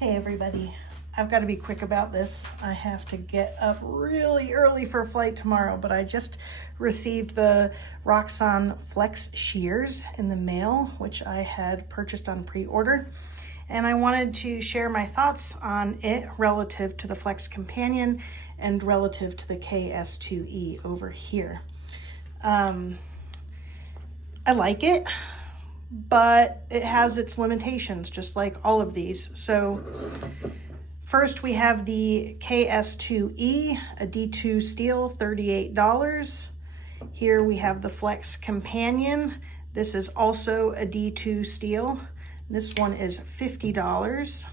Hey everybody, I've got to be quick about this. I have to get up really early for a flight tomorrow, but I just received the Roxon Flex Shears in the mail, which I had purchased on pre-order. And I wanted to share my thoughts on it relative to the Flex Companion and relative to the KS2E over here. I like it, but it has its limitations, just like all of these. So first we have the KS2E, a D2 steel, $38. Here we have the Flex Companion. This is also a D2 steel. This one is $50.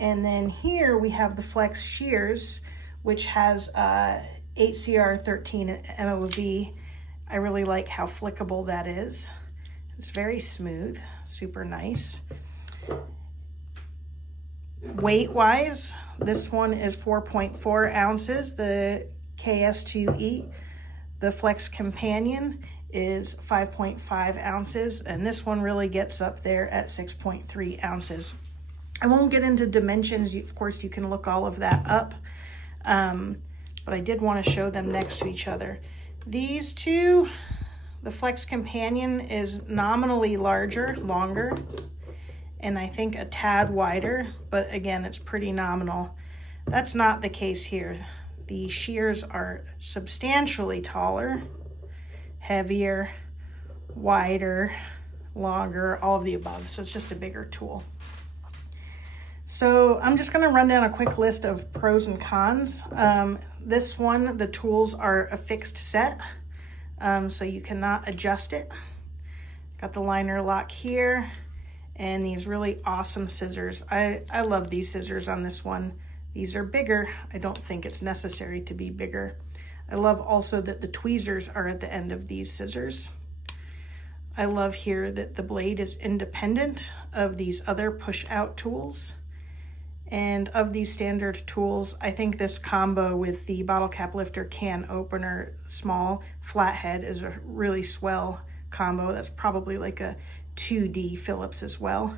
And then here we have the Flex Shears, which has 8CR13 MOV. I really like how flickable that is. It's very smooth, super nice. Weight-wise, this one is 4.4 ounces, the KS2E. The Flex Companion is 5.5 ounces, and this one really gets up there at 6.3 ounces. I won't get into dimensions. Of course, you can look all of that up, but I did want to show them next to each other. These two, the Flex Companion is nominally longer, and I think a tad wider, but again, it's pretty nominal. That's not the case here. The Shears are substantially taller, heavier, wider, longer, all of the above. So it's just a bigger tool. So I'm just gonna run down a quick list of pros and cons. This one, the tools are a fixed set. So you cannot adjust it. Got the liner lock here and these really awesome scissors. I love these scissors on this one. These are bigger. I don't think it's necessary to be bigger. I love also that the tweezers are at the end of these scissors. I love here that the blade is independent of these other push out tools. And of these standard tools, I think this combo with the bottle cap lifter, can opener, small flathead is a really swell combo. That's probably like a 2D Phillips as well.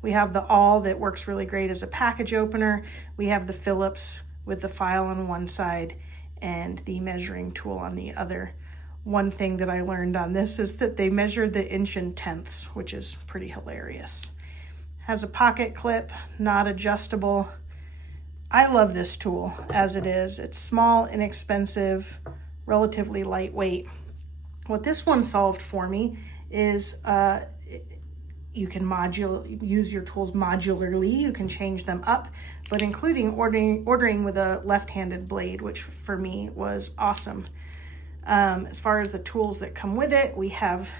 We have the awl that works really great as a package opener. We have the Phillips with the file on one side and the measuring tool on the other. One thing that I learned on this is that they measure the inch in tenths, which is pretty hilarious. Has a pocket clip, not adjustable. I love this tool as it is. It's small, inexpensive, relatively lightweight. What this one solved for me is you can use your tools modularly. You can change them up, but including ordering with a left-handed blade, which for me was awesome. As far as the tools that come with it, we have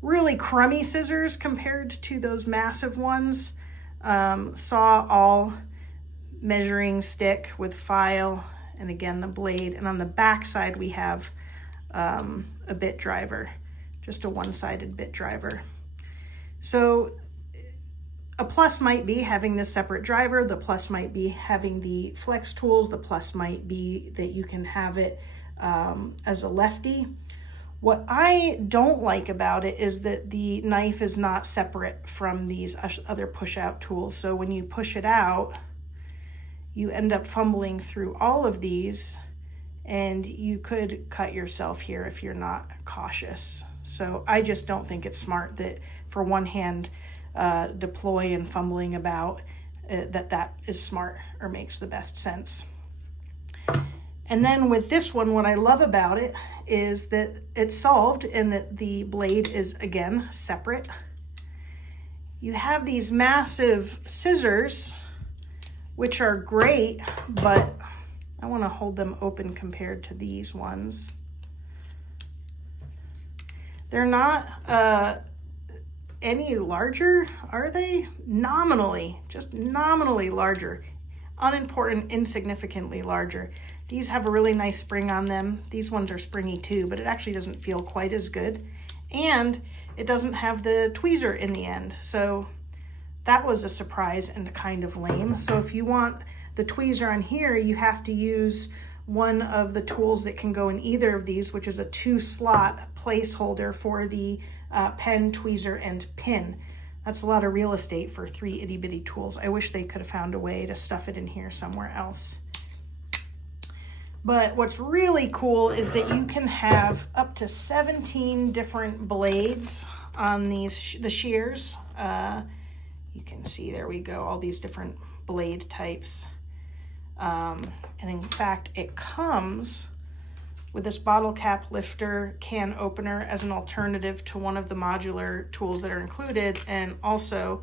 really crummy scissors compared to those massive ones. Saw all measuring stick with file, and again the blade. And on the back side we have a bit driver, just a one-sided bit driver. So a plus might be having this separate driver. The plus might be having the flex tools. The plus might be that you can have it as a lefty. What I don't like about it is that the knife is not separate from these other push-out tools. So when you push it out, you end up fumbling through all of these, and you could cut yourself here if you're not cautious. So I just don't think it's smart that for one hand deploy and fumbling about, that is smart or makes the best sense. And then with this one, what I love about it is that it's solved and that the blade is, again, separate. You have these massive scissors, which are great, but I want to hold them open compared to these ones. They're not any larger, are they? Nominally, just nominally larger. Unimportant, insignificantly larger. These have a really nice spring on them. These ones are springy too, but it actually doesn't feel quite as good. And it doesn't have the tweezer in the end. So that was a surprise and kind of lame. So if you want the tweezer on here, you have to use one of the tools that can go in either of these, which is a 2-slot placeholder for the pen, tweezer, and pin. That's a lot of real estate for 3 itty bitty tools. I wish they could have found a way to stuff it in here somewhere else. But what's really cool is that you can have up to 17 different blades on the shears. You can see, there we go, all these different blade types. And in fact, it comes with this bottle cap lifter can opener as an alternative to one of the modular tools that are included, and also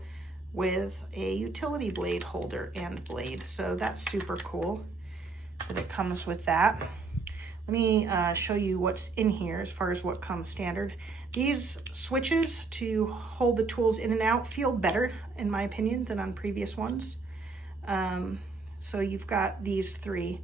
with a utility blade holder and blade. So that's super cool that it comes with that. Let me show you what's in here as far as what comes standard. These switches to hold the tools in and out feel better, in my opinion, than on previous ones. So you've got these 3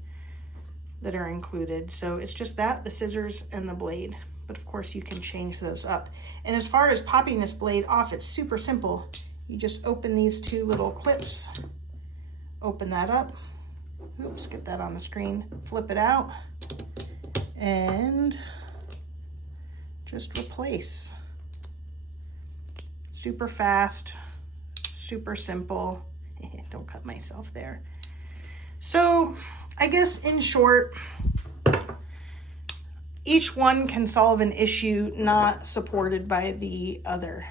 that are included. So it's just that, the scissors and the blade. But of course you can change those up. And as far as popping this blade off, it's super simple. You just open these 2 little clips, open that up. Oops, get that on the screen. Flip it out and just replace. Super fast, super simple. Don't cut myself there. So I guess in short, each one can solve an issue not supported by the other.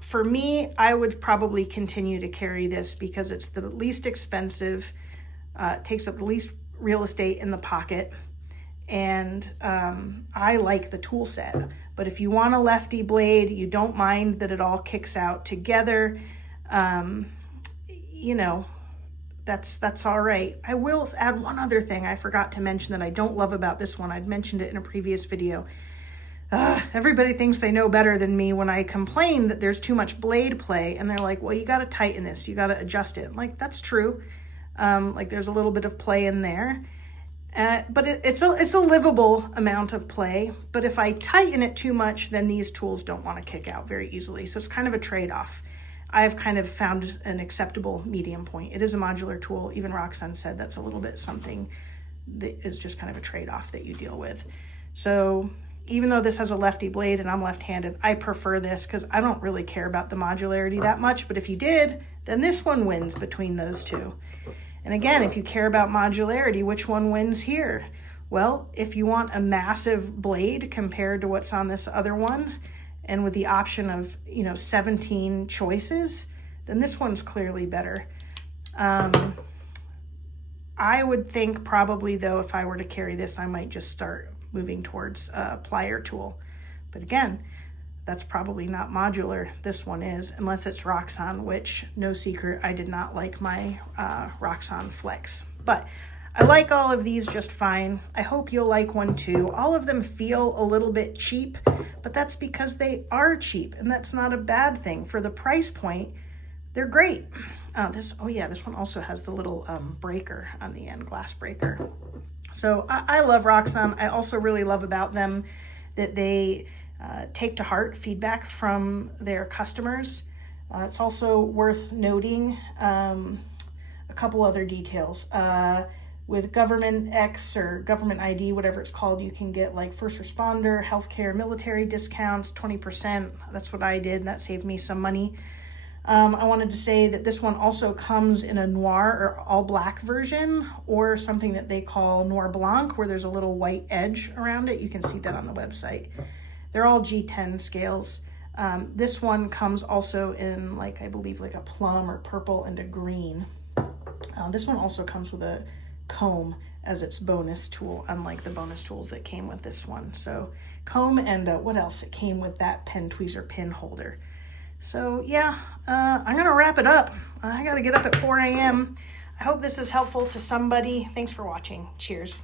For me, I would probably continue to carry this because it's the least expensive, takes up the least real estate in the pocket, and I like the tool set. But if you want a lefty blade, you don't mind that it all kicks out together, you know, that's all right. I will add one other thing I forgot to mention that I don't love about this one. I'd mentioned it in a previous video. Everybody thinks they know better than me when I complain that there's too much blade play, and they're like, well, you got to tighten this, you got to adjust it. I'm like, that's true. Like there's a little bit of play in there, but it's a livable amount of play. But if I tighten it too much, then these tools don't want to kick out very easily. So it's kind of a trade-off. I've kind of found an acceptable medium point. It is a modular tool. Even Roxon said that's a little bit something that is just kind of a trade-off that you deal with. So even though this has a lefty blade and I'm left-handed, I prefer this because I don't really care about the modularity that much. But if you did, then this one wins between those 2. And again, if you care about modularity, which one wins here? Well, if you want a massive blade compared to what's on this other one, and with the option of, 17 choices, then this one's clearly better. I would think probably, though, if I were to carry this, I might just start moving towards a plier tool. But again, that's probably not modular. This one is, unless it's Roxon, which, no secret, I did not like my Roxon Flex. But I like all of these just fine. I hope you'll like one too. All of them feel a little bit cheap, but that's because they are cheap, and that's not a bad thing. For the price point, they're great. This one also has the little breaker on the end, glass breaker. So I love Roxon. I also really love about them that they take to heart feedback from their customers. It's also worth noting a couple other details. With Government X or Government ID, whatever it's called, you can get like first responder, healthcare, military discounts, 20%. That's what I did. That saved me some money. I wanted to say that this one also comes in a noir or all black version, or something that they call noir blanc, where there's a little white edge around it. You can see that on the website. They're all G10 scales. This one comes also in I believe like a plum or purple and a green. This one also comes with a comb as its bonus tool, unlike the bonus tools that came with this one. So comb and what else? It came with that pen tweezer pin holder. So yeah, I'm gonna wrap it up. I gotta get up at 4 a.m. I hope this is helpful to somebody. Thanks for watching. Cheers.